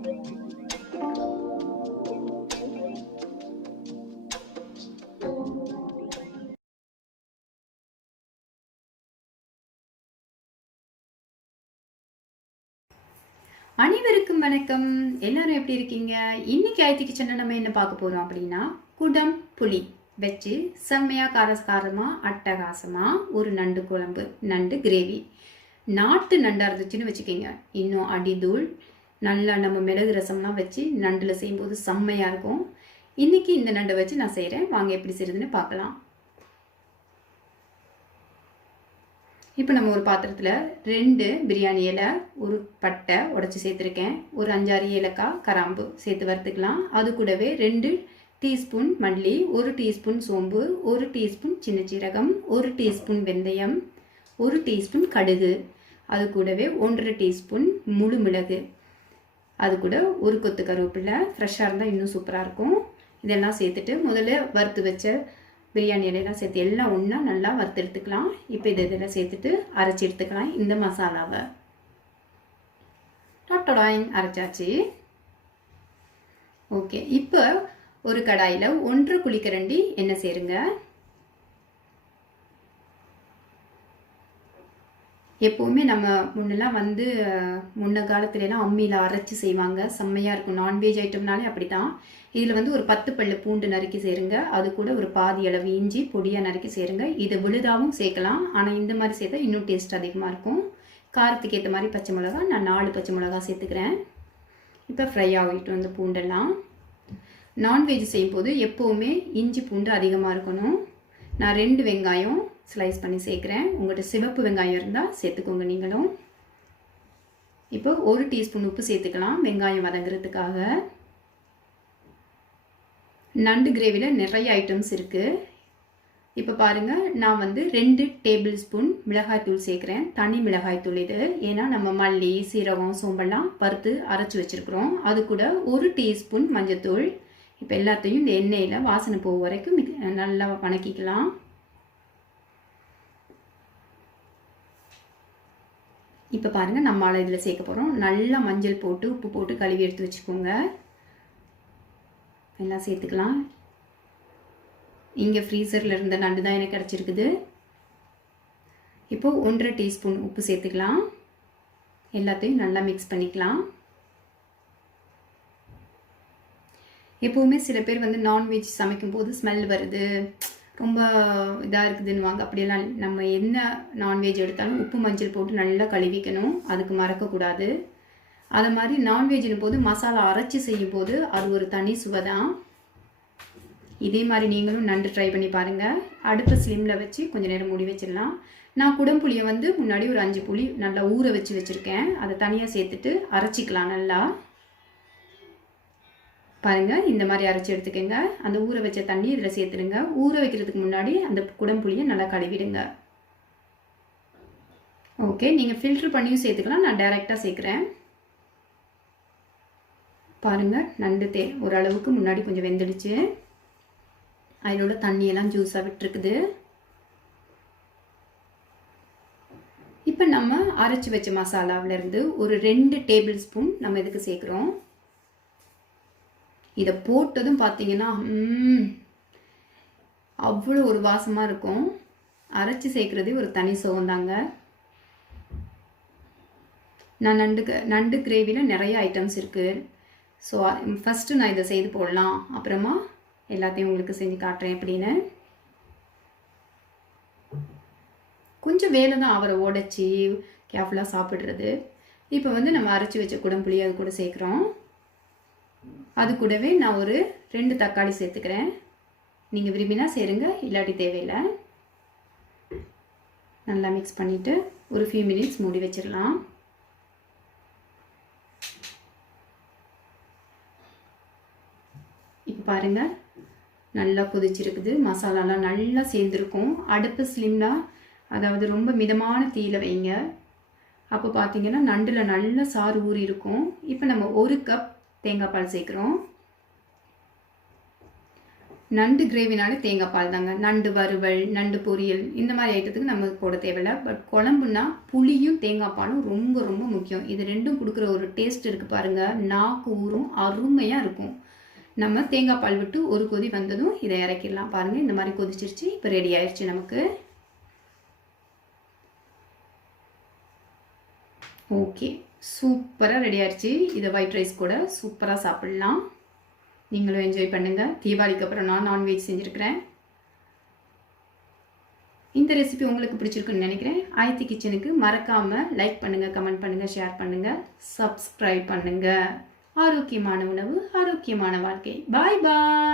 அனைவருக்கும் வணக்கம். எல்லாரும் எப்படி இருக்கீங்க? இன்னைக்கு ஆயத்தி கிச்சன்ல நம்ம என்ன பார்க்க போறோம் அப்படின்னா, குடம் புளி வச்சு செம்மையா காரசாரமா அட்டகாசமா ஒரு நண்டு குழம்பு, நண்டு கிரேவி. நாட்டு நண்டா இருந்துச்சுன்னு வச்சுக்கோங்க, இன்னும் அடிதூள். நல்லா நம்ம மிளகு ரசம்லாம் வச்சு நண்டுல செய்யும்போது செம்மையா இருக்கும். இன்னைக்கு இந்த நண்டை வச்சு நான் செய்கிறேன். வாங்க எப்படி செய்யுதுன்னு பார்க்கலாம். இப்போ நம்ம ஒரு பாத்திரத்தில் 2 பிரியாணி இலை, ஒரு பட்டை உடச்சி சேர்த்துருக்கேன், ஒரு 5-6 ஏலக்காய் கிராம்பு சேர்த்து வறுத்துக்கலாம். அது கூடவே 2 டீஸ்பூன் மல்லி, 1 டீஸ்பூன் சோம்பு, 1 டீஸ்பூன் சின்ன சீரகம், 1 டீஸ்பூன் வெந்தயம், 1 டீஸ்பூன் கடுகு, அது கூடவே 1.5 டீஸ்பூன் முழு மிளகு, அது கூட ஒரு கொத்து கருவேப்பிலை. ஃப்ரெஷ்ஷாக இருந்தால் இன்னும் சூப்பராக இருக்கும். இதெல்லாம் சேர்த்துட்டு முதல்ல வறுத்து வச்ச பிரியாணி இலையெல்லாம் சேர்த்து எல்லாம் ஒன்றா நல்லா வறுத்து எடுத்துக்கலாம். இப்போ இதெல்லாம் சேர்த்துட்டு அரைச்சி எடுத்துக்கலாம். இந்த மசாலாவை டொட்டடாயிங் அரைச்சாச்சு. ஓகே, இப்போ ஒரு கடாயில் 1.5 குழிக்கரண்டி எண்ணெய் சேருங்க. எப்போவுமே நம்ம முன்னெல்லாம் முன்ன காலத்துலலாம் அம்மியில் அரைச்சி செய்வாங்க, செம்மையாக இருக்கும். நான்வெஜ் ஐட்டம்னாலே அப்படி தான். இதில் ஒரு 10 பல்லு பூண்டு நறுக்கி சேருங்க. அது கூட ஒரு பாதி அளவு இஞ்சி பொடியாக நறுக்கி சேருங்க. இதை விழுதாவும் சேர்க்கலாம், ஆனால் இந்த மாதிரி சேர்த்தா இன்னும் டேஸ்ட் அதிகமாக இருக்கும். காரத்துக்கு ஏற்ற மாதிரி பச்சை மிளகா, நான் 4 பச்சை மிளகா சேர்த்துக்கிறேன். இப்போ ஃப்ரை ஆகிட்டு வந்து பூண்டெல்லாம். நான்வெஜ் செய்யும்போது எப்போவுமே இஞ்சி பூண்டு அதிகமாக இருக்கணும். நான் 2 வெங்காயம் ஸ்லைஸ் பண்ணி சேர்க்குறேன். உங்கள்கிட்ட சிவப்பு வெங்காயம் இருந்தால் சேர்த்துக்கோங்க நீங்களும். இப்போ 1 டீஸ்பூன் உப்பு சேர்த்துக்கலாம் வெங்காயம் வதங்குறதுக்காக. நண்டு கிரேவியில் நிறைய ஐட்டம்ஸ் இருக்குது. இப்போ பாருங்கள், நான் 2 டேபிள் ஸ்பூன் மிளகாய்த்தூள் சேர்க்குறேன். தனி மிளகாய்த்தூள் இது. ஏன்னா நம்ம மல்லி, சீரகம், சோம்பெல்லாம் வறுத்து அரைச்சி வச்சுருக்குறோம். அது கூட 1 டீஸ்பூன் மஞ்சத்தூள். இப்போ எல்லாத்தையும் இந்த எண்ணெயில் வாசனை போக வரைக்கும் நல்லா வணக்கிக்கலாம். இப்போ பாருங்கள், நம்மளால் இதில் சேர்க்க போகிறோம். நல்லா மஞ்சள் போட்டு உப்பு போட்டு கழுவி எடுத்து வச்சுக்கோங்க. எல்லாம் சேர்த்துக்கலாம். இங்கே ஃப்ரீசரில் இருந்த நண்டு தான் எனக்கு கிடச்சிருக்குது. இப்போது 1.5 டீஸ்பூன் உப்பு சேர்த்துக்கலாம். எல்லாத்தையும் நல்லா மிக்ஸ் பண்ணிக்கலாம். எப்போவுமே சில பேர் நான்வெஜ் சமைக்கும்போது ஸ்மெல் வருது, ரொம்ப இதாக இருக்குதுன்னுவாங்க. அப்படியெல்லாம் நம்ம என்ன நான்வெஜ் எடுத்தாலும் உப்பு மஞ்சள் போட்டு நல்லா கழுவிக்கணும், அதுக்கு மறக்கக்கூடாது. அதை மாதிரி நான்வெஜ்னு போது மசாலா அரைச்சி செய்யும் போது அது ஒரு தனி சுவை தான். இதே மாதிரி நீங்களும் நண்டு ட்ரை பண்ணி பாருங்கள். அடுப்பு ஸ்லிம்மில் வச்சு கொஞ்சம் நேரம் மூடி வச்சிடலாம். நான் குடம்புளியை முன்னாடி ஒரு 5 புளி நல்லா ஊற வச்சுருக்கேன். அதை தனியாக சேர்த்துட்டு அரைச்சிக்கலாம் நல்லா. பாருங்கள், இந்த மாதிரி அரைச்சி எடுத்துக்கோங்க. அந்த ஊற வச்ச தண்ணி இதில் சேர்த்துடுங்க. ஊற வைக்கிறதுக்கு முன்னாடி அந்த குடம்புளியை நல்லா கழுவிடுங்க. ஓகே, நீங்கள் ஃபில்ட்ரு பண்ணியும் சேர்த்துக்கலாம், நான் டைரெக்டாக சேர்க்குறேன். பாருங்கள், நண்டு ஓரளவுக்கு முன்னாடி கொஞ்சம் வெந்துடுச்சு. அதில் உள்ள தண்ணியெல்லாம் ஜூஸாக விட்டுருக்குது. இப்போ நம்ம அரைச்சி வச்ச மசாலாவிலேருந்து ஒரு 2 டேபிள் ஸ்பூன் நம்ம இதுக்கு சேர்க்குறோம். இதை போட்டதும் பார்த்தீங்கன்னா அவ்வளோ ஒரு வாசமாக இருக்கும். அரைச்சி சேர்க்குறதே ஒரு தனி சுகந்தாங்க. நான் நண்டு கிரேவியில் நிறைய ஐட்டம்ஸ் இருக்குது. ஸோ ஃபஸ்ட்டு நான் இதை செய்து போடலாம், அப்புறமா எல்லாத்தையும் உங்களுக்கு செஞ்சு காட்டுறேன் எப்படின்னு. கொஞ்சம் வேலை தான் அவரை உடைச்சி கேர்ஃபுல்லாக சாப்பிட்றது. இப்போ நம்ம அரைச்சி வச்ச குடம்புளி அது கூட சேர்க்குறோம். அது கூடவே நான் ஒரு 2 தக்காளி சேர்த்துக்கிறேன். நீங்கள் விரும்பினா சேருங்க, இல்லாட்டி தேவையில்லை. நல்லா மிக்ஸ் பண்ணிவிட்டு ஒரு ஃபியூ மினிட்ஸ் மூடி வச்சிடலாம். இப்போ பாருங்கள், நல்லா கொதிச்சிருக்குது. மசாலாலாம் நல்லா சேர்ந்துருக்கும். அடுப்பு ஸ்லிம்லாம், அதாவது ரொம்ப மிதமான தீயில் வைங்க. அப்போ பார்த்தீங்கன்னா நண்டில் நல்ல சாறு ஊறி இருக்கும். இப்போ நம்ம 1 கப் தேங்காய் பால் சேர்க்குறோம். நண்டு கிரேவினாலே தேங்காய் பால் தாங்க. நண்டு வறுவல், நண்டு பொரியல் இந்த மாதிரி ஐட்டத்துக்கு நமக்கு போட தேவையில்லை. பட் குழம்புனா புளியும் தேங்காய் பாலும் ரொம்ப ரொம்ப முக்கியம். இது ரெண்டும் கொடுக்குற ஒரு டேஸ்ட் இருக்குது பாருங்கள், நாக்கு ஊறும், அருமையாக இருக்கும். நம்ம தேங்காய் பால் விட்டு ஒரு கொதி வந்ததும் இதை இறக்கிடலாம். பாருங்கள், இந்த மாதிரி கொதிச்சிருச்சு. இப்போ ரெடி ஆயிடுச்சு நமக்கு. ஓகே, சூப்பராக ரெடி ஆயிடுச்சு. இதை ஒயிட் ரைஸ் கூட சூப்பராக சாப்பிட்லாம். நீங்களும் என்ஜாய் பண்ணுங்கள். தீபாவளிக்கு அப்புறம் நான் நான்வெஜ் செஞ்சுருக்கிறேன். இந்த ரெசிபி உங்களுக்கு பிடிச்சிருக்குன்னு நினைக்கிறேன். ஆயத்தி கிச்சனுக்கு மறக்காமல் லைக் பண்ணுங்கள், கமெண்ட் பண்ணுங்கள், ஷேர் பண்ணுங்கள், சப்ஸ்கிரைப் பண்ணுங்கள். ஆரோக்கியமான உணவு, ஆரோக்கியமான வாழ்க்கை. பாய் பாய்.